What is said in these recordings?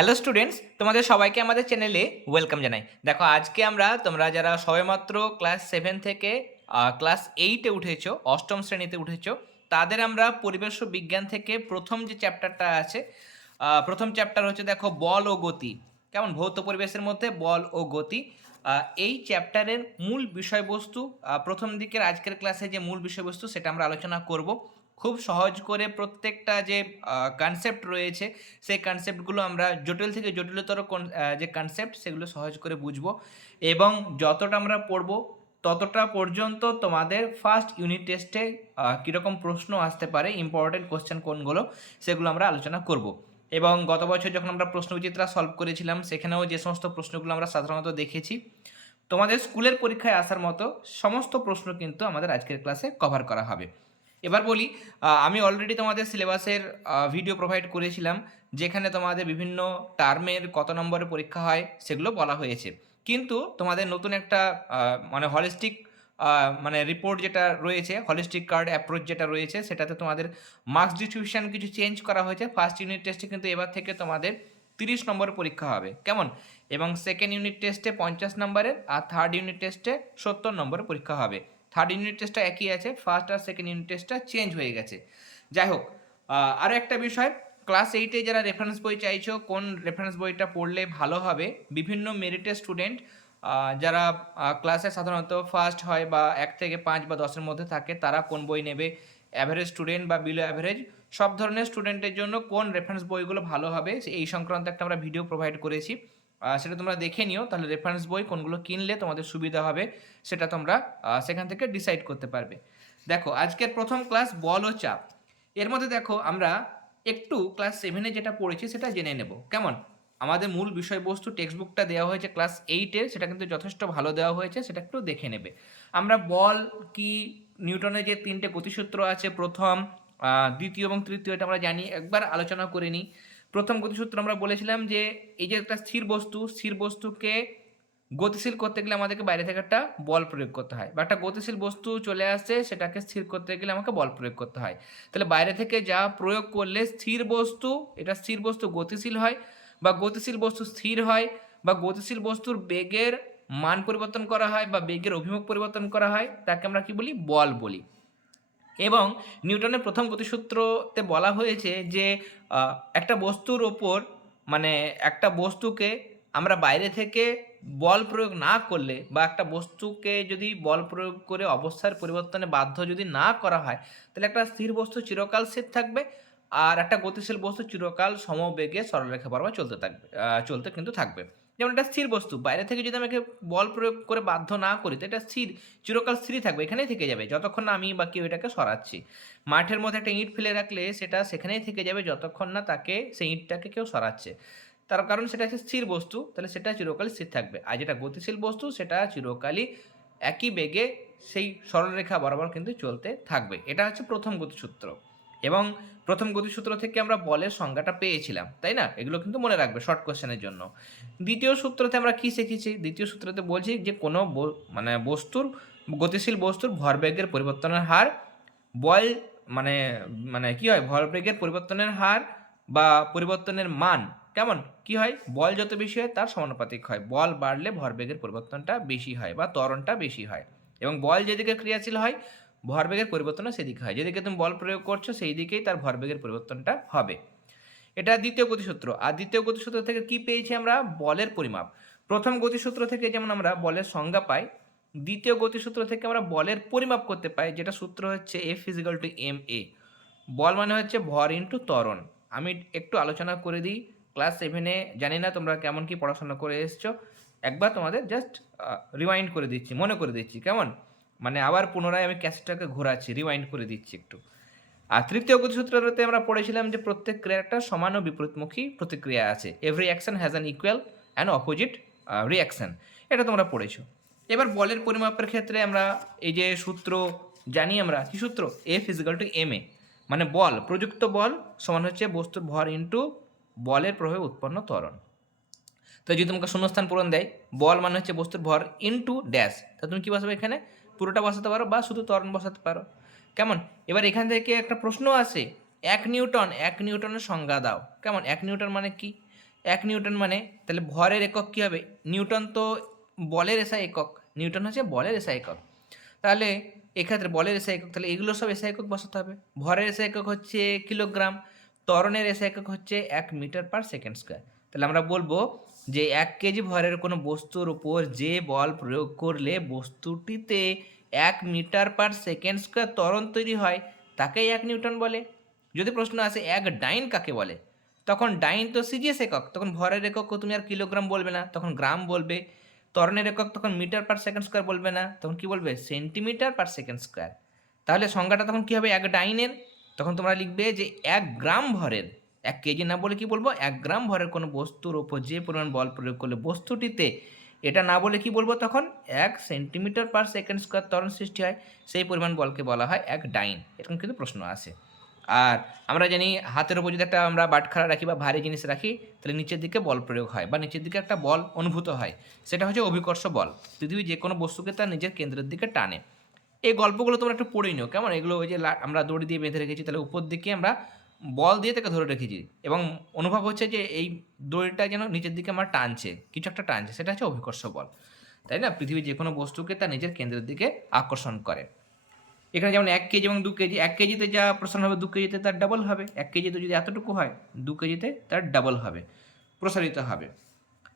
Hello students তোমাদের সবাইকে আমাদের চ্যানেলে ওয়েলকাম জানাই। দেখো, আজকে আমরা তোমরা যারা সবেমাত্র ক্লাস সেভেন থেকে ক্লাস এইটে উঠেছো, অষ্টম শ্রেণীতে উঠেছো, তাদের আমরা পরিবেশ বিজ্ঞান থেকে প্রথম যে চ্যাপ্টারটা আছে প্রথম চ্যাপ্টার হচ্ছে দেখো, বল ও গতি। কেমন? ভৌত পরিবেশের মধ্যে বল ও গতি। এই চ্যাপ্টারের মূল বিষয়বস্তু প্রথম দিকের আজকের ক্লাসে যে মূল বিষয়বস্তু, সেটা আমরা আলোচনা করব। খুব সহজ করে প্রত্যেকটা যে কনসেপ্ট রয়েছে, সেই কনসেপ্টগুলো আমরা জটিল থেকে জটিলতর যে কনসেপ্ট সেগুলো সহজ করে বুঝব এবং যতটা আমরা পড়ব ততটা পর্যন্ত তোমাদের ফার্স্ট ইউনিট টেস্টে কীরকম প্রশ্ন আসতে পারে ইম্পর্টেন্ট কোশ্চেন কোনগুলো সেগুলো আমরা আলোচনা করব। এবং গত বছর যখন আমরা প্রশ্ন প্রশ্নবিচিত্রা সলভ করেছিলাম, সেখানেও যে সমস্ত প্রশ্নগুলো আমরা সাধারণত দেখেছি, তোমাদের স্কুলের পরীক্ষায় আসার মতো সমস্ত প্রশ্ন কিন্তু আমাদের আজকের ক্লাসে কভার করা হবে। এবার বলি আমি অলরেডি তোমাদের সিলেবাসের ভিডিও প্রোভাইড করেছিলাম, যেখানে তোমাদের বিভিন্ন টার্মের কত নম্বরের পরীক্ষা হয় সেগুলো বলা হয়েছে। কিন্তু তোমাদের নতুন একটা মানে হলিস্টিক মানে রিপোর্ট যেটা রয়েছে হলিস্টিক কার্ড অ্যাপ্রোচ যেটা রয়েছে, সেটাতে তোমাদের মার্কস ডিস্ট্রিবিউশন কিছু চেঞ্জ করা হয়েছে। ফার্স্ট ইউনিট টেস্টে কিন্তু এবার থেকে তোমাদের তিরিশ নম্বরের পরীক্ষা হবে, কেমন? এবং সেকেন্ড ইউনিট টেস্টে পঞ্চাশ নম্বরের, আর থার্ড ইউনিট টেস্টে সত্তর নম্বরের পরীক্ষা হবে। থার্ড ইউনিট টেস্টটা একই আছে ফার্স্ট আর সেকেন্ড ইউনিট টেস্টটা চেঞ্জ হয়ে গেছে। যাই হোক আরও একটা বিষয় ক্লাস এইটে যারা রেফারেন্স বই চাইছো, কোন রেফারেন্স বইটা পড়লে ভালো হবে? বিভিন্ন মেরিটের স্টুডেন্ট যারা ক্লাসে সাধারণত ফার্স্ট হয় বা এক থেকে পাঁচ বা দশের মধ্যে থাকে, তারা কোন বই নেবে? অ্যাভারেজ স্টুডেন্ট বা বিলো অ্যাভারেজ সব ধরনের স্টুডেন্টের জন্য কোন রেফারেন্স বইগুলো ভালো হবে? এই সংক্রান্ত একটা আমরা ভিডিও প্রোভাইড করেছি। সেটা তোমরা দেখে নিও। তাহলে রেফারেন্স বই কোনগুলো কিনলে তোমাদের সুবিধা হবে, সেটা তোমরা সেখান থেকে ডিসাইড করতে পারবে। দেখো, আজকের প্রথম ক্লাস বল ও চাপ। এর মধ্যে দেখো, আমরা একটু ক্লাস সেভেনে যেটা পড়েছি সেটা জেনে নেব। কেমন? আমাদের মূল বিষয়বস্তু টেক্সট বুকটা দেওয়া হয়েছে ক্লাস এইটের সেটা কিন্তু যথেষ্ট ভালো দেওয়া হয়েছে, সেটা একটু দেখে নেবে। আমরা বল, কি, নিউটনের যে তিনটে গতিসূত্র আছে, প্রথম দ্বিতীয় এবং তৃতীয় এটা আমরা জানি, একবার আলোচনা করে নিই। প্রথম গতিসূত্র আমরা বলেছিলাম যে এই যে একটা স্থির বস্তু, স্থির বস্তুকে গতিশীল করতে গেলে আমাদেরকে বাইরে থেকে একটা বল প্রয়োগ করতে হয়। বা একটা গতিশীল বস্তু চলে আসছে, সেটাকে স্থির করতে গেলে আমাকে বল প্রয়োগ করতে হয়। তাহলে বাইরে থেকে যা প্রয়োগ করলে স্থির বস্তু, এটা স্থির বস্তু গতিশীল হয় বা গতিশীল বস্তু স্থির হয় বা গতিশীল বস্তুর বেগের মান পরিবর্তন করা হয় বা বেগের অভিমুখ পরিবর্তন করা হয়, তাকে আমরা কি বলি? বল বলি। এবং নিউটনের প্রথম গতিসূত্রতে বলা হয়েছে যে একটা বস্তুর ওপর মানে একটা বস্তুকে আমরা বাইরে থেকে বল প্রয়োগ না করলে বা একটা বস্তুকে যদি বল প্রয়োগ করে অবস্থার পরিবর্তনে বাধ্য যদি না করা হয়, তাহলে একটা স্থির বস্তু চিরকাল স্থির থাকবে আর একটা গতিশীল বস্তু চিরকাল সমবেগে সরলরেখা বরাবর চলতে থাকবে চলতে কিন্তু থাকবে। যেমন এটা স্থির বস্তু, বাইরে থেকে যদি আমাকে বল প্রয়োগ করে বাধ্য না করি, তো এটা স্থির, চিরকাল স্থিরই থাকবে, এখানেই থেকে যাবে, যতক্ষণ না আমি বা কেউ এটাকে সরাচ্ছি। মাঠের মধ্যে একটা ইঁট ফেলে রাখলে সেটা সেখানেই থেকে যাবে, যতক্ষণ না তাকে, সেই ইঁটটাকে কেউ সরাচ্ছে। তার কারণ সেটা হচ্ছে স্থির বস্তু, তাহলে সেটা চিরকালই স্থির থাকবে। আর যেটা গতিশীল বস্তু, সেটা চিরকালই একই বেগে সেই সরলরেখা বরাবর কিন্তু চলতে থাকবে। এটা হচ্ছে প্রথম গতিসূত্র। এবং প্রথম গতিসূত্র থেকে আমরা বলের সংজ্ঞাটা পেয়েছিলাম, তাই না? এগুলো কিন্তু মনে রাখবে শর্ট কোশ্চেনের জন্য। দ্বিতীয় সূত্রতে আমরা কি শিখেছি? দ্বিতীয় সূত্রতে বলছি যে কোনো মানে বস্তুর, গতিশীল বস্তুর ভরবেগের পরিবর্তনের হার, বল মানে মানে কি হয়? ভরবেগের পরিবর্তনের হার বা পরিবর্তনের মান, কেমন? কি হয়? বল যত বেশি হয় তার সমানুপাতিক হয়। বল বাড়লে ভরবেগের পরিবর্তনটা বেশি হয় বা ত্বরণটা বেশি হয়। এবং বল যেদিকে ক্রিয়াশীল হয় ভরবেগের পরিবর্তনও সেদিকে হয়। যেদিকে তুমি বল প্রয়োগ করছ সেই দিকেই তার ভরবেগের পরিবর্তনটা হবে। এটা দ্বিতীয় গতিসূত্র। আর দ্বিতীয় গতিসূত্র থেকে কি পেয়েছি আমরা? বলের পরিমাপ। প্রথম গতিসূত্র থেকে যেমন আমরা বলের সংজ্ঞা পাই, দ্বিতীয় গতিসূত্র থেকে আমরা বলের পরিমাপ করতে পাই, যেটা সূত্র হচ্ছে F physical to M A বল মানে হচ্ছে ভর ইন্টু ত্বরণ। আমি একটু আলোচনা করে দিই। ক্লাস সেভেনে জানি না তোমরা কেমন কি পড়াশোনা করে এসছো। একবার তোমাদের জাস্ট রিমাইন্ড করে দিচ্ছি, মনে করে দিচ্ছি, কেমন? মানে আবার পুনরায় আমি ক্যাসেটটাকে ঘোরাচ্ছি রিমাইন্ড করে দিচ্ছি একটু। আর তৃতীয় গতিসূত্রতে আমরা পড়েছিলাম যে প্রত্যেক ক্রিয়াটা সমান ও বিপরীতমুখী প্রতিক্রিয়া আছে। Every action has an equal and opposite reaction এটা তোমরা পড়েছো। এবার বলের পরিমাপের ক্ষেত্রে আমরা এই যে সূত্র জানি আমরা, কি সূত্র? A physical to M A মানে বল, প্রযুক্ত বল সমান হচ্ছে বস্তুর ভর ইন্টু বলের প্রভাবে উৎপন্ন ত্বরণ। তো যদি তোমাকে শূন্যস্থান পূরণ দেয়, বল মানে হচ্ছে বস্তুর ভর ইনটু ড্যাশ তা তুমি কী বসাবে এখানে? পুরোটা বসাতে পারো বা শুধু ত্বরণ বসাতে পারো। কেমন? এবার এখান থেকে একটা প্রশ্ন আছে, এক নিউটন, এক নিউটনের সংজ্ঞা দাও। কেমন? এক নিউটন মানে কি? এক নিউটন মানে তাহলে ভরের একক কী হবে? নিউটন তো বলের এসআই একক, নিউটন হচ্ছে বলের এসআই একক। তাহলে এক্ষেত্রে বলের এসআই একক, তাহলে এগুলো সব এসা একক বসাতে হবে। ভরের এসআই একক হচ্ছে কিলোগ্রাম, ত্বরণের এসআই একক হচ্ছে এক মিটার পার সেকেন্ড স্কোয়ার। তাহলে আমরা বলব যে এক কেজি ভরের কোনো বস্তুর উপর যে বল প্রয়োগ করলে বস্তুটিতে এক মিটার পার সেকেন্ড স্কোয়ার ত্বরণ তৈরি হয়, তাকেই এক নিউটন বলে। যদি প্রশ্ন আসে, এক ডাইন কাকে বলে? তখন ডাইন তো সিজিএস একক, তখন ভরের একক তুমি আর কিলোগ্রাম বলবে না, তখন গ্রাম বলবে। ত্বরণের একক তখন মিটার পার সেকেন্ড স্কোয়ার বলবে না, তখন কি বলবে? Centimetre per second square. তাহলে সংজ্ঞাটা তখন কী হবে? এক ডাইনের। তখন তোমরা লিখবে যে এক গ্রাম ভরের এক কেজি না বলে কি বলব? এক গ্রাম ভরের কোনো বস্তুর ওপর যে পরিমাণ বল প্রয়োগ করলে বস্তুটিতে এটা না বলে কি বলব তখন এক সেন্টিমিটার পার সেকেন্ড স্কোয়ার ত্বরণ সৃষ্টি হয়। সেই পরিমাণ বলকে বলা হয় এক ডাইন। এরকম কিন্তু প্রশ্ন আসে আর আমরা জানি হাতের উপর যদি একটা আমরা বাটখারা রাখি বা ভারী জিনিস রাখি, তাহলে নিচের দিকে বল প্রয়োগ হয় বা নিচের দিকে একটা বল অনুভূত হয়। সেটা হচ্ছে অভিকর্ষ বল। পৃথিবী যে কোনো বস্তুকে তার নিজের কেন্দ্রের দিকে টানে। এই গল্পগুলো তোমরা একটু পড়েই নিও। কেমন? এগুলো ওই যে আমরা দড়ি দিয়ে বেঁধে রেখেছি, তাহলে উপর দিকে আমরা বল দিয়ে তাকে ধরে রেখেছি। এবং অনুভব হচ্ছে যে এই দড়িটা যেন নিচের দিকে আমার টানছে, কিছু একটা টানছে, সেটা হচ্ছে অভিকর্ষ বল। তাই না? পৃথিবীর যে কোনো বস্তুকে তার নিজের কেন্দ্রের দিকে আকর্ষণ করে। এখানে যেমন এক কেজি এবং দু কেজি, এক কেজিতে যা প্রসারণ হবে দু কেজিতে তার ডাবল হবে। এক কেজিতে যদি এতটুকু হয়, দু কেজিতে তার ডাবল হবে, প্রসারিত হবে।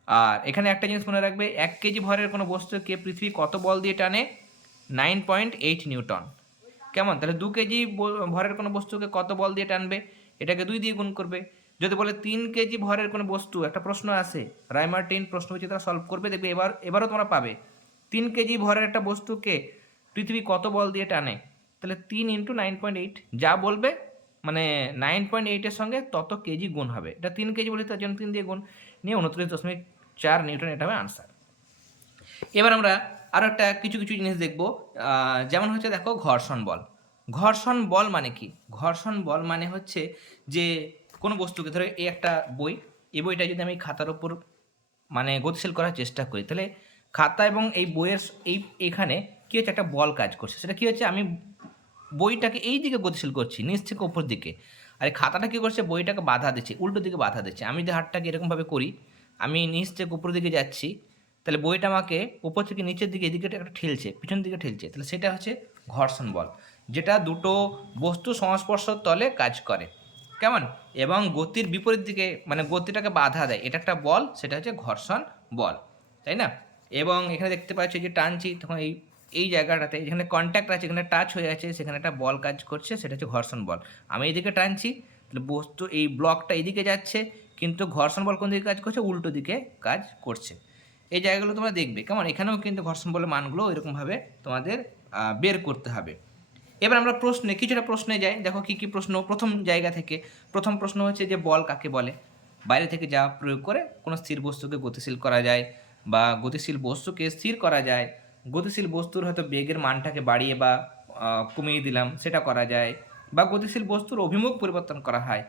আর এখানে একটা জিনিস মনে রাখবে, এক কেজি ভরের কোনো বস্তুকে পৃথিবী কত বল দিয়ে টানে? Nine point eight newton. কেমন? তাহলে দু কেজি ভরের কোনো বস্তুকে কত বল দিয়ে টানবে? এটাকে দুই দিয়ে গুণ করবে। যদি বলে তিন কেজি ভরের কোনো বস্তু, একটা প্রশ্ন আসে, রাইমার্টিন প্রশ্ন হচ্ছে তারা সলভ করবে, দেখবে এবার, এবারও তোমরা পাবে। তিন কেজি ভরের একটা বস্তুকে পৃথিবী কত বল দিয়ে টানে? তাহলে তিন ইন্টু নাইন পয়েন্ট এইট যা বলবে মানে নাইন পয়েন্ট এইটের সঙ্গে তত কেজি গুণ হবে। এটা তিন কেজি বলে, তার জন্য তিন দিয়ে গুণ। নিয়ে উনত্রিশ দশমিক চার নিউটন এটা হবে আনসার এবার আমরা আরও একটা কিছু কিছু জিনিস দেখব। যেমন হচ্ছে দেখো ঘর্ষণ বল। ঘর্ষণ বল মানে কি? ঘর্ষণ বল মানে হচ্ছে যে কোনো বস্তুকে, ধরো এই একটা বই, এই বইটা যদি আমি খাতার ওপর মানে গতিশীল করার চেষ্টা করি, তাহলে খাতা এবং এই বইয়ের এই, এখানে কী হচ্ছে একটা বল কাজ করছে। সেটা কী হচ্ছে আমি বইটাকে এই দিকে গতিশীল করছি, নিচ থেকে ওপর দিকে। আর খাতাটা কী করছে? বইটাকে বাধা দিচ্ছে, উল্টো দিকে বাধা দিচ্ছে। আমি যদি হাতটাকে এরকমভাবে করি, আমি নিচ থেকে উপর দিকে যাচ্ছি তাহলে বইটা আমাকে উপর থেকে নিচের দিকে, এদিকে একটা ঠেলছে, পিছন দিকে ঠেলছে। তাহলে সেটা হচ্ছে ঘর্ষণ বল, যেটা দুটো বস্তু সংস্পর্শ তলে কাজ করে। কেমন? এবং গতির বিপরীত দিকে মানে গতিটাকে বাধা দেয়। এটা একটা বল, সেটা হচ্ছে ঘর্ষণ বল, তাই না? এবং এখানে দেখতে পাচ্ছি যে টানছি, তখন এই এই জায়গাটাতে যেখানে কন্ট্যাক্ট আছে এখানে টাচ হয়ে আছে, সেখানে একটা বল কাজ করছে, সেটা হচ্ছে ঘর্ষণ বল। আমি এদিকে টানছি, তাহলে বস্তু, এই ব্লকটা এদিকে যাচ্ছে, কিন্তু ঘর্ষণ বল কোন দিকে কাজ করছে? উল্টো দিকে কাজ করছে। এই জায়গাগুলো তোমরা দেখবে। কেমন? এখানেও কিন্তু ঘর্ষণ বলের মানগুলো এরকমভাবে তোমাদের বের করতে হবে। এবার আমরা প্রশ্নে, কিছুটা প্রশ্নে যাই। দেখো কি কি প্রশ্ন? প্রথম জায়গা থেকে, প্রথম প্রশ্ন হচ্ছে যে বল কাকে বলে? বাইরে থেকে যা প্রয়োগ করে কোনো স্থির বস্তুকে গতিশীল করা যায় বা গতিশীল বস্তুকে স্থির করা যায়। গতিশীল বস্তুর হয়তো বেগের মানটাকে বাড়িয়ে বা কমিয়ে দিলাম, সেটা করা যায়। বা গতিশীল বস্তুর অভিমুখ পরিবর্তন করা হয়।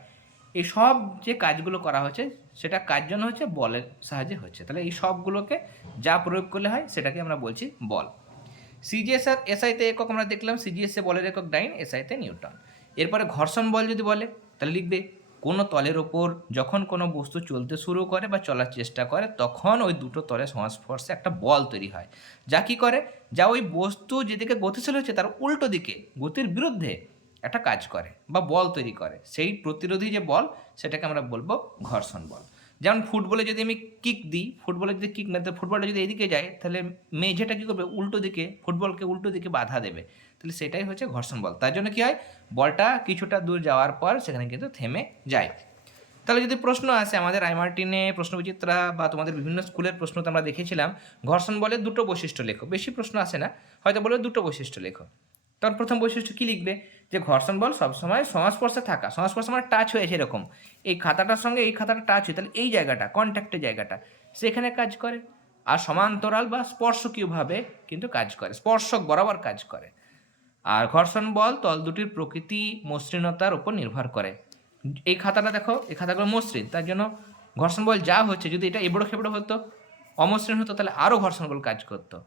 এই সব যে কাজগুলো করা হচ্ছে সেটা কাজ জন্য হচ্ছে? বলের সাহায্যে হচ্ছে। তাহলে এই সবগুলোকে যা প্রয়োগ করলে হয়, সেটাকে আমরা বলছি বল। সিজিএস আর এসআইতে একক আমরা দেখলাম, সিজিএসএ বলের একক ডাইন এসআইতে নিউটন। এরপরে ঘর্ষণ বল যদি বলে, তাহলে লিখবে, কোনো তলের ওপর যখন কোনো বস্তু চলতে শুরু করে বা চলার চেষ্টা করে, তখন ওই দুটো তলের সংস্পর্শে একটা বল তৈরি হয়। যা কি করে? যা ওই বস্তু যেদিকে গতিশীল হচ্ছে, তার উল্টো দিকে, গতির বিরুদ্ধে একটা কাজ করে বা বল তৈরি করে। সেই প্রতিরোধী যে বল, সেটাকে আমরা বলব ঘর্ষণ বল। যেমন ফুটবলে যদি আমি কিক দিই, ফুটবলে যদি কিক তাহলে ফুটবলটা যদি এদিকে যায়, তাহলে মেঝেটা কী করবে? উল্টো দিকে, ফুটবলকে উল্টো দিকে বাধা দেবে। তাহলে সেটাই হচ্ছে ঘর্ষণ বল। তার জন্য কী হয়? বলটা কিছুটা দূর যাওয়ার পর সেখানে কিন্তু থেমে যায়। তাহলে যদি প্রশ্ন আসে, আমাদের আইমার্টিনে প্রশ্নবিচিত্রা বা তোমাদের বিভিন্ন স্কুলের প্রশ্ন তো আমরা দেখেছিলাম, ঘর্ষণ বলে দুটো বৈশিষ্ট্য লেখো। বেশি প্রশ্ন আসে না, হয়তো বলে দুটো বৈশিষ্ট্য লেখো। তখন প্রথম বৈশিষ্ট্য কী লিখবে? যে ঘর্ষণ বল সবসময় সংস্পর্শে থাকা, সংস্পর্শে মানে টাচ হয়েছে এরকম এই খাতাটার সঙ্গে এই খাতাটা টাচ হয়, তাহলে এই জায়গাটা কন্ট্যাক্টের জায়গাটা, সেখানে কাজ করে। আর সমান্তরাল বা স্পর্শকীয়ভাবে কিন্তু কাজ করে, স্পর্শক বরাবর কাজ করে। আর ঘর্ষণ বল তল দুটির প্রকৃতি, মসৃণতার উপর নির্ভর করে। এই খাতাটা দেখো, এই খাতাগুলো মসৃণ, তার জন্য ঘর্ষণ বল যা হচ্ছে, যদি এটা এবড়ো খেবড়ো হতো, অমসৃণ হতো, তাহলে আরও ঘর্ষণ বল কাজ করতো।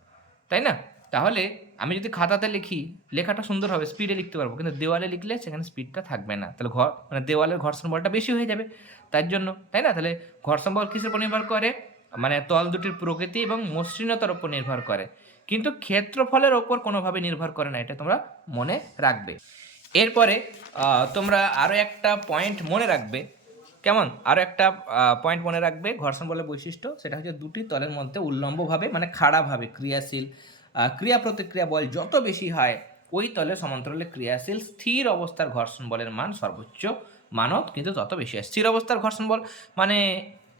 তাই না? তাহলে আমি যদি খাতাতে লিখি, লেখাটা সুন্দর হবে স্পিডে লিখতে পারব। কিন্তু দেওয়ালে লিখলে সেখানে স্পিডটা থাকবে না। তাহলে ঘর মানে দেওয়ালের ঘর্ষণ বলটা বেশি হয়ে যাবে। তার জন্য, তাই না? তাহলে ঘর্ষণ বল কিসের উপর নির্ভর করে? মানে তল দুটির প্রকৃতি এবং মসৃণতার উপর নির্ভর করে। কিন্তু ক্ষেত্রফলের ওপর কোনোভাবে নির্ভর করে না, এটা তোমরা মনে রাখবে। এরপরে তোমরা আরও একটা পয়েন্ট মনে রাখবে। কেমন? আরও একটা পয়েন্ট মনে রাখবে ঘর্ষণ বলের বৈশিষ্ট্য। সেটা হচ্ছে দুটি তলের মধ্যে উল্লম্বভাবে মানে খাড়াভাবে, ক্রিয়াশীল। ক্রিয়া প্রতিক্রিয়া বল যত বেশি হয়, ওই তলে সমান্তরালে ক্রিয়াশীল স্থির অবস্থার ঘর্ষণ বলের মান সর্বোচ্চ মানত, কিন্তু তত বেশি হয়। স্থির অবস্থার ঘর্ষণ বল মানে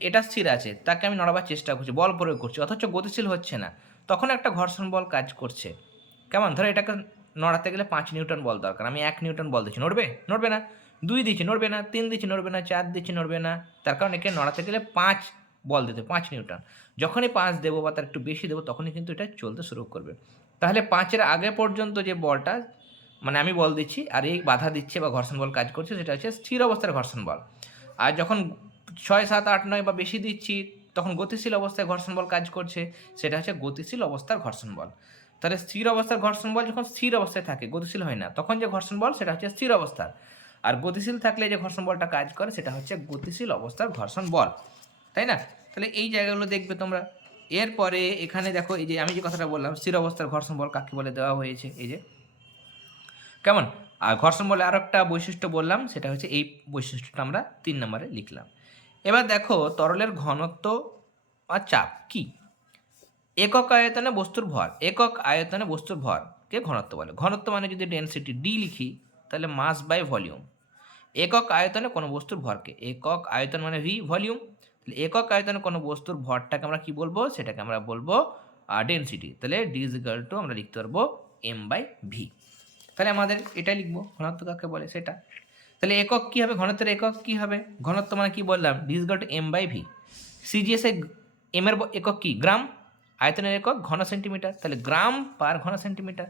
এটা স্থির আছে, তাকে আমি নড়াবার চেষ্টা করছি, বল প্রয়োগ করছি, অথচ গতিশীল হচ্ছে না। তখন একটা ঘর্ষণ বল কাজ করছে। কেমন? ধরো এটাকে নড়াতে গেলে পাঁচ নিউটন বল দরকার, আমি এক নিউটন বল দিচ্ছি, নড়বে? নড়বে না। দুই দিচ্ছি, নড়বে না। তিন দিচ্ছি, নড়বে না। চার দিচ্ছি, নড়বে না। তার কারণ একে নড়াতে গেলে পাঁচ বল দিতে পাঁচ নিউটন। যখনই পাঁচ দেবো বা তার একটু বেশি দেবো, তখনই কিন্তু এটা চলতে শুরু করবে। তাহলে পাঁচের আগে পর্যন্ত যে বলটা মানে আমি বল দিচ্ছি, আর এই বাধা দিচ্ছে বা ঘর্ষণ বল কাজ করছে, সেটা হচ্ছে স্থির অবস্থার ঘর্ষণ বল। আর যখন ছয়, সাত, আট, নয় বা বেশি দিচ্ছি, তখন গতিশীল অবস্থায় ঘর্ষণ বল কাজ করছে, সেটা হচ্ছে গতিশীল অবস্থার ঘর্ষণ বল। তাহলে স্থির অবস্থার ঘর্ষণ বল যখন স্থির অবস্থায় থাকে, গতিশীল হয় না, তখন যে ঘর্ষণ বল, সেটা হচ্ছে স্থির অবস্থার। আর গতিশীল থাকলে যে ঘর্ষণ বলটা কাজ করে, সেটা হচ্ছে গতিশীল অবস্থার ঘর্ষণ বল। তাই না? তাহলে এই জায়গাগুলো দেখবে তোমরা। এরপরে এখানে দেখো, এই যে আমি যে কথাটা বললাম, স্থির অবস্থার ঘর্ষণ বল কাকে বলে দেওয়া হয়েছে, এই যে। কেমন? আর ঘর্ষণ বলে আরও একটা বৈশিষ্ট্য বললাম, সেটা হচ্ছে এই বৈশিষ্ট্যটা আমরা তিন নম্বরে লিখলাম। এবার দেখো, তরলের ঘনত্ব আর চাপ কি? একক আয়তনে বস্তুর ভর, একক আয়তনে বস্তুর ভর কে ঘনত্ব বলে। ঘনত্ব মানে যদি ডেনসিটি ডি লিখি, তাহলে মাস বাই ভলিউম একক আয়তনে কোনো বস্তুর ভরকে, একক আয়তন মানে ভি ভলিউম একক আয়তনে কোনো বস্তুর ভরটাকে আমরা কি বলব? সেটাকে আমরা বলব ডেনসিটি তাহলে ডি ইজ ইকাল টু আমরা লিখতে পারব এম বাই ভি তাহলে আমাদের এটাই লিখব, ঘনত্ব কাকে বলে? সেটা। তাহলে একক কী হবে? ঘনত্বের একক কী হবে? ঘনত্ব মানে কী বললাম? D is equal to M by V সিজিএসএ M এর একক কী? গ্রাম। আয়তনের একক ঘন সেন্টিমিটার তাহলে গ্রাম পার ঘন সেন্টিমিটার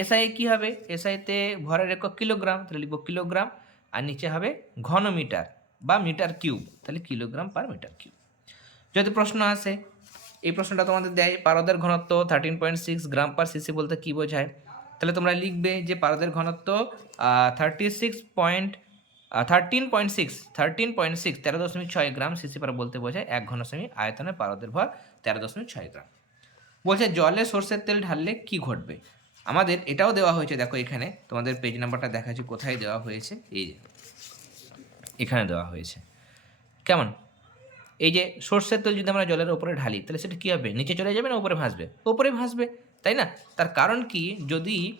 এসআই কি হবে? এসআইতে ভরের একক কিলোগ্রাম। তাহলে লিখব কিলোগ্রাম। আর নিচে হবে ঘন মিটার বা মিটার কিউব, তাহলে কিলোগ্রাম পার মিটার কিউব। যদি প্রশ্ন আসে, এই প্রশ্নটা তোমাদের দেয়, পারদের ঘনত্ব thirteen point six gram per CC বলতে কী বোঝায়? তাহলে তোমরা লিখবে যে পারদের ঘনত্ব thirty six point thirteen point six thirteen point six তেরো দশমিক ছয় গ্রাম সিসি পার বলতে বোঝায় এক ঘনসেমি আয়তনে পারদের ভর তেরো দশমিক ছয় গ্রাম। বলছে, জলে সর্ষের তেল ঢাললে কি ঘটবে? আমাদের এটাও দেওয়া হয়েছে, দেখো এখানে, তোমাদের পেজ নাম্বারটা দেখাচ্ছি, কোথায় দেওয়া হয়েছে, এই যে। এখানে দেওয়া হয়েছে। কেমন? এই যে সর্ষের তেল যদি আমরা জলের ওপরে ঢালি, তাহলে সেটা কী হবে? নিচে চলে যাবে না ওপরে ভাসবে? উপরে ভাসবে, তাই না? তার কারণ কি? যদি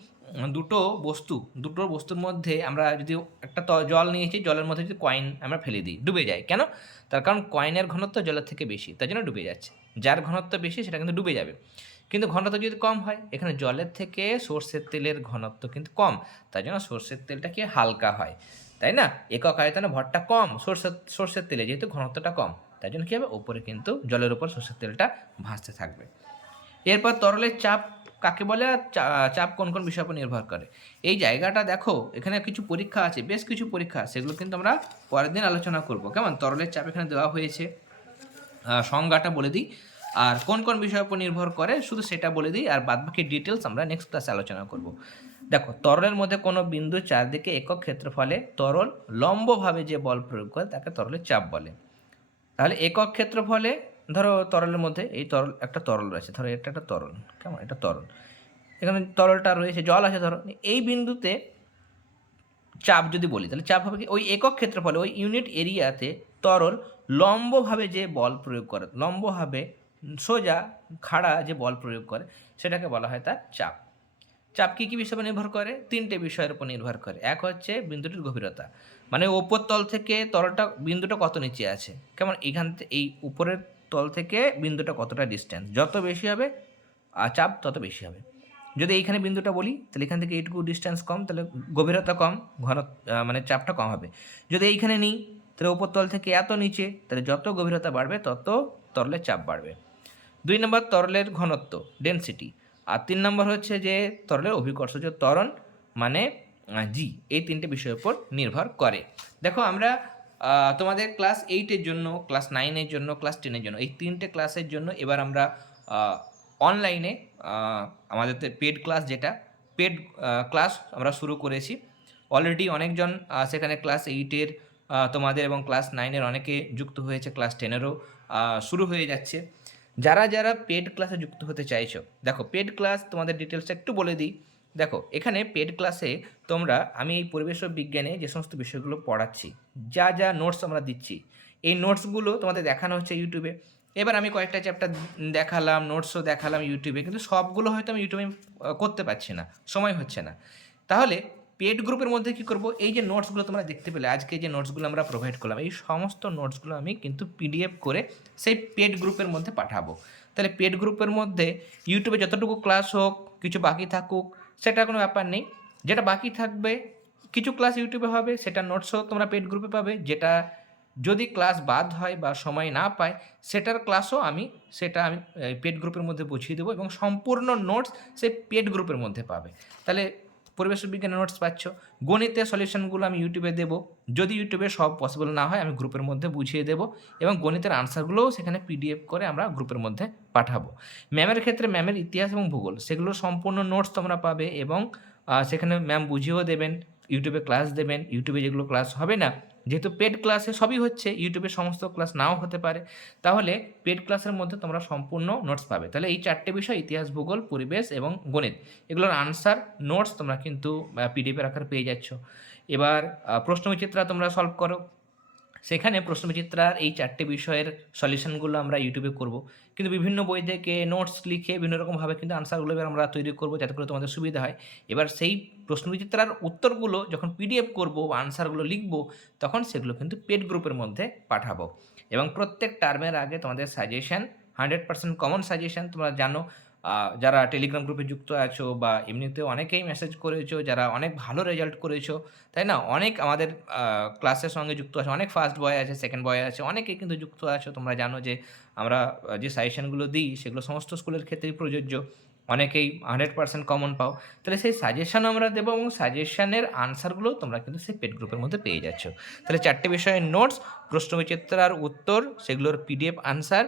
দুটো বস্তু, দুটো বস্তুর মধ্যে আমরা যদি একটা ত- জল নিয়েছি, জলের মধ্যে যদি কয়েন আমরা ফেলে দিই, ডুবে যায়। কেন? তার কারণ কয়েনের ঘনত্ব জলের থেকে বেশি, তার জন্য ডুবে যাচ্ছে। যার ঘনত্ব বেশি, সেটা কিন্তু ডুবে যাবে। কিন্তু ঘনত্ব যদি কম হয়, এখানে জলের থেকে সর্ষের তেলের ঘনত্ব কিন্তু কম, তার জন্য সর্ষের তেলটা কি হালকা হয়। তাই না? একক আয়তনে ভরটা কম, সর্ষের সর্ষের তেলে যেহেতু ঘনত্বটা কম, তাই জন্য কী হবে? ওপরে কিন্তু জলের উপর সর্ষের তেলটা ভাসতে থাকবে। এরপর তরলের চাপ কাকে বলে? আর চাপ কোন কোন বিষয়ের উপর নির্ভর করে? এই জায়গাটা দেখো, এখানে কিছু পরীক্ষা আছে, বেশ কিছু পরীক্ষা সেগুলো কিন্তু আমরা পরের দিন আলোচনা করব। কেমন? তরলের চাপ এখানে দেওয়া হয়েছে। সংজ্ঞাটা বলে দিই। আর কোন কোন বিষয়ের উপর নির্ভর করে? শুধু সেটা বলে দিই, আর বাদবাকি ডিটেলস আমরা নেক্সট ক্লাসে আলোচনা করব। দেখো তরলের মধ্যে কোনো বিন্দু চারদিকে একক ক্ষেত্রফলে তরল লম্বভাবে যে বল প্রয়োগ করে তাকে তরলের চাপ বলে। তাহলে একক ক্ষেত্রফলে ধরো তরলের মধ্যে এই তরল একটা তরল রয়েছে, ধরো এটা একটা তরল কেমন? এটা তরল এখানে তরলটা রয়েছে, জল আছে ধরো, এই বিন্দুতে চাপ যদি বলি, তাহলে চাপ হবে কি? ওই একক ক্ষেত্রফলে, ওই ইউনিট এরিয়াতে তরল লম্বভাবে যে বল প্রয়োগ করে, লম্বভাবে সোজা, খাড়া যে বল প্রয়োগ করে, সেটাকে বলা হয় তার চাপ। চাপ কী কী উপর নির্ভর করে? তিনটে বিষয়ের উপর নির্ভর করে। এক হচ্ছে বিন্দুটির গভীরতা। মানে ওপর তল থেকে তলটা, বিন্দুটা কত নিচে আছে? কেমন এখান এই উপরের তল থেকে বিন্দুটা কতটা ডিস্টেন্স যত বেশি হবে আর চাপ তত বেশি হবে। যদি এইখানে বিন্দুটা বলি, তাহলে এখান থেকে এইটুকু ডিস্টেন্স কম, তাহলে গভীরতা কম ঘন মানে চাপটা কম হবে। যদি এইখানে নিই, তাহলে ওপর তল থেকে এত নিচে, তাহলে যত গভীরতা বাড়বে, তত তরলের চাপ বাড়বে। দুই নম্বর, তরলের ঘনত্ব ডেনসিটি আর তিন নম্বর হচ্ছে যে তরলের অভিকর্ষজ ত্বরণ মানে জি, এই তিনটে বিষয়ের উপর নির্ভর করে। দেখো আমরা তোমাদের ক্লাস এইটের জন্য ক্লাস নাইনের জন্য ক্লাস টেনের জন্য, এই তিনটে ক্লাসের জন্য এবার আমরা অনলাইনে আমাদের পেড ক্লাস যেটা পেড ক্লাস আমরা শুরু করেছি। অলরেডি অনেকজন সেখানে ক্লাস এইটের তোমাদের এবং ক্লাস নাইনের অনেকে যুক্ত হয়েছে ক্লাস টেনেরও শুরু হয়ে যাচ্ছে। যারা যারা পেড ক্লাসে যুক্ত হতে চাইছো, দেখো পেড ক্লাস তোমাদের ডিটেলসটা একটু বলে দিই। দেখো, এখানে পেড ক্লাসে তোমরা, আমি এই পরিবেশ বিজ্ঞানে যে সমস্ত বিষয়গুলো পড়াচ্ছি, যা যা নোটস আমরা দিচ্ছি, এই নোটসগুলো তোমাদের দেখানো হচ্ছে ইউটিউবে এবার আমি কয়েকটা চ্যাপ্টার দেখালাম নোটসও দেখালাম ইউটিউবে কিন্তু সবগুলো হয়তো আমি ইউটিউবে করতে পারছি না, সময় হচ্ছে না। তাহলে পেড গ্রুপের মধ্যে কি করব? এই যে নোটসগুলো তোমরা দেখতে পেলে, আজকে যে নোটসগুলো আমরা প্রোভাইড করলাম, এই সমস্ত নোটসগুলো আমি কিন্তু পিডিএফ করে সেই পেড গ্রুপের মধ্যে পাঠাবো। তাহলে পেড গ্রুপের মধ্যে ইউটিউবে যতটুকু ক্লাস হোক, কিছু বাকি থাকুক, সেটা কোনো ব্যাপার নেই। যেটা বাকি থাকবে, কিছু ক্লাস ইউটিউবে হবে, সেটা নোটসও তোমরা পেড গ্রুপে পাবে। যেটা যদি ক্লাস বাদ হয় বা সময় না পায়, সেটার ক্লাসও আমি, সেটা আমি পেড গ্রুপের মধ্যে বুঝিয়ে দেবো এবং সম্পূর্ণ নোটস সেই পেড গ্রুপের মধ্যে পাবে। তাহলে পরিবেশ বিজ্ঞানের নোটস পাচ্ছ। গণিতের সলিউশনগুলো আমি ইউটিউবে দেবো। যদি ইউটিউবে সব পসিবল না হয়, আমি গ্রুপের মধ্যে বুঝিয়ে দেবো এবং গণিতের আনসারগুলোও সেখানে পিডিএফ করে আমরা গ্রুপের মধ্যে পাঠাবো। ম্যামের ক্ষেত্রে ম্যামের ইতিহাস এবং ভূগোল, সেগুলো সম্পূর্ণ নোটস তোমরা পাবে এবং সেখানে ম্যাম বুঝিয়েও দেবেন ইউটিউবে ক্লাস দেবেন ইউটিউবে যেগুলো ক্লাস হবে না যেহেতু পেড ক্লাসে সবই হচ্ছে ইউটিউবে সমস্ত ক্লাস নাও হতে পারে, তাহলে পেড ক্লাসের মধ্যে তোমরা সম্পূর্ণ নোটস পাবে। তাহলে এই চারটে বিষয়, ইতিহাস, ভূগোল, পরিবেশ এবং গণিত, এগুলোর আনসার নোটস তোমরা কিন্তু পিডিএফের আকারে পেয়ে যাচ্ছ। এবার প্রশ্ন বিচিত্রা তোমরা সলভ করো। সেখানে প্রশ্নবিচিত্রার এই চারটে বিষয়ের সলিউশনগুলো আমরা ইউটিউবে করব। কিন্তু বিভিন্ন বই থেকে নোটস লিখে বিভিন্ন রকমভাবে কিন্তু আনসারগুলো এবার আমরা তৈরি করব যাতে করে তোমাদের সুবিধা হয়। এবার সেই প্রশ্নবিচিত্রার উত্তরগুলো যখন পিডিএফ করব বা আনসারগুলো লিখব, তখন সেগুলো কিন্তু পেড গ্রুপের মধ্যে পাঠাবো। এবং প্রত্যেক টার্মের আগে তোমাদের suggestion hundred percent common suggestion তোমরা জানো যারা টেলিগ্রাম গ্রুপে যুক্ত আছো বা এমনিতেও অনেকেই মেসেজ করেছ, যারা অনেক ভালো রেজাল্ট করেছ, তাই না? অনেক আমাদের ক্লাসের সঙ্গে যুক্ত আছে, অনেক ফার্স্ট বয় আছে সেকেন্ড বয় আছে, অনেকেই কিন্তু যুক্ত আছো। তোমরা জানো যে আমরা যে সাজেশনগুলো দিই, সেগুলো সমস্ত স্কুলের ক্ষেত্রেই প্রযোজ্য। অনেকেই হান্ড্রেড পার্সেন্ট কমন পাও। তাহলে সেই সাজেশন আমরা দেবো এবং সাজেশনের আনসারগুলো তোমরা কিন্তু সেই পেড গ্রুপের মধ্যে পেয়ে যাচ্ছ। তাহলে চারটে বিষয়ের নোটস প্রশ্নবিচিত্রার উত্তর, সেগুলোর পিডিএফ আনসার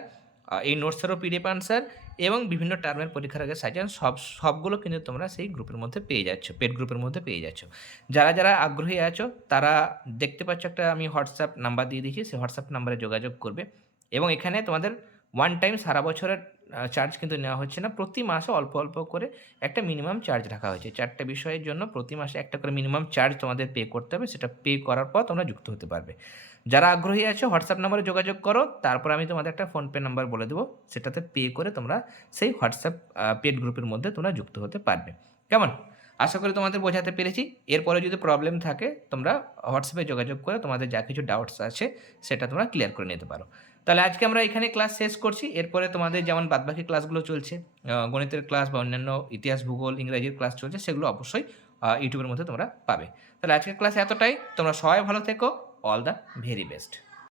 এই নোটসেরও পিডিএফ আনসার এবং বিভিন্ন টার্মের পরীক্ষার আগে সাজেশন সব, সবগুলো কিন্তু তোমরা সেই গ্রুপের মধ্যে পেয়ে যাচ্ছ পেড গ্রুপের মধ্যে পেয়ে যাচ্ছ। যারা যারা আগ্রহী আছো, তারা দেখতে পাচ্ছ একটা আমি হোয়াটসঅ্যাপ নাম্বার দিয়ে দিয়েছি, সেই হোয়াটসঅ্যাপ নাম্বারে যোগাযোগ করবে। এবং এখানে তোমাদের ওয়ান টাইম সারা বছরের চার্জ কিন্তু নেওয়া হচ্ছে না। প্রতি মাসে অল্প অল্প করে একটা মিনিমাম চার্জ রাখা হয়েছে। চারটে বিষয়ের জন্য প্রতি মাসে একটা করে মিনিমাম চার্জ তোমাদের পে করতে হবে। সেটা পে করার পর তোমরা যুক্ত হতে পারবে। যারা আগ্রহী আছো হোয়াটসঅ্যাপ নাম্বারে যোগাযোগ করো। তারপর আমি তোমাদের একটা ফোনপে নাম্বার বলে দেবো। সেটাতে পে করে তোমরা সেই হোয়াটসঅ্যাপ পেড গ্রুপের মধ্যে তোমরা যুক্ত হতে পারবে। কেমন? আশা করি তোমাদের বোঝাতে পেরেছি। এরপরে যদি প্রবলেম থাকে, তোমরা হোয়াটসঅ্যাপে যোগাযোগ করে তোমাদের যা কিছু ডাউটস আছে, সেটা তোমরা ক্লিয়ার করে নিতে পারো। তাহলে আজকে আমরা এখানে ক্লাস শেষ করছি। এরপরে তোমাদের যেমন বাদবাকি ক্লাসগুলো চলছে গণিতের ক্লাস বা অন্যান্য ইতিহাস, ভূগোল, ইংরাজির ক্লাস চলছে, সেগুলো অবশ্যই ইউটিউবের মধ্যে তোমরা পাবে। তাহলে আজকের ক্লাস এতটাই। তোমরা সবাই ভালো থেকো। All the very best